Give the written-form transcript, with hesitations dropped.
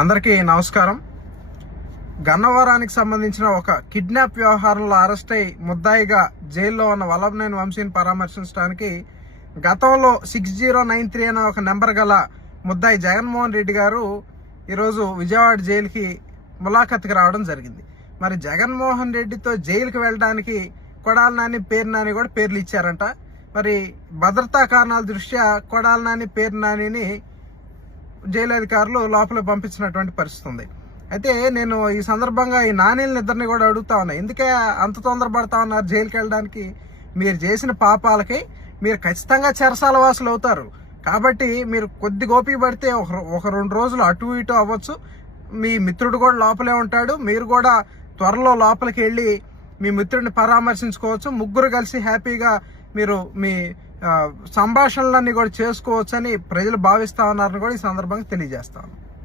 అందరికీ నమస్కారం. గన్నవరానికి సంబంధించిన ఒక కిడ్నాప్ వ్యవహారంలో అరెస్ట్ అయి ముద్దాయిగా జైల్లో ఉన్న వల్లభనేని వంశీని పరామర్శించడానికి గతంలో 6093 అనే ఒక నెంబర్ గల ముద్దాయి జగన్మోహన్ రెడ్డి గారు ఈరోజు విజయవాడ జైలుకి ములాఖత్కి రావడం జరిగింది. మరి జగన్మోహన్ రెడ్డితో జైలుకి వెళ్ళడానికి కొడాలి నాని, పేరు నాని కూడా పేర్లు ఇచ్చారంట. మరి భద్రతా కారణాల దృష్ట్యా కొడాలి నాని, పేరు నానిని జైలు అధికారులు లోపల పంపించినటువంటి పరిస్థితి ఉంది. అయితే నేను ఈ సందర్భంగా ఈ నానీలని ఇద్దరిని కూడా అడుగుతా ఉన్నా, ఎందుకే అంత తొందరపడతా ఉన్నారు జైలుకి వెళ్ళడానికి? మీరు చేసిన పాపాలకి మీరు ఖచ్చితంగా చెరసాల వాసులు అవుతారు. కాబట్టి మీరు కొద్ది గోపిక పడితే ఒక 2 రోజులు అటు ఇటు అవ్వచ్చు. మీ మిత్రుడు కూడా లోపలే ఉంటాడు. మీరు కూడా త్వరలో లోపలికి వెళ్ళి మీ మిత్రుడిని పరామర్శించుకోవచ్చు. ముగ్గురు కలిసి హ్యాపీగా మీరు మీ సంభాషణలన్నీ కూడా చేసుకోవచ్చని ప్రజలు భావిస్తా ఉన్నారని కూడా ఈ సందర్భంగా తెలియజేస్తాను.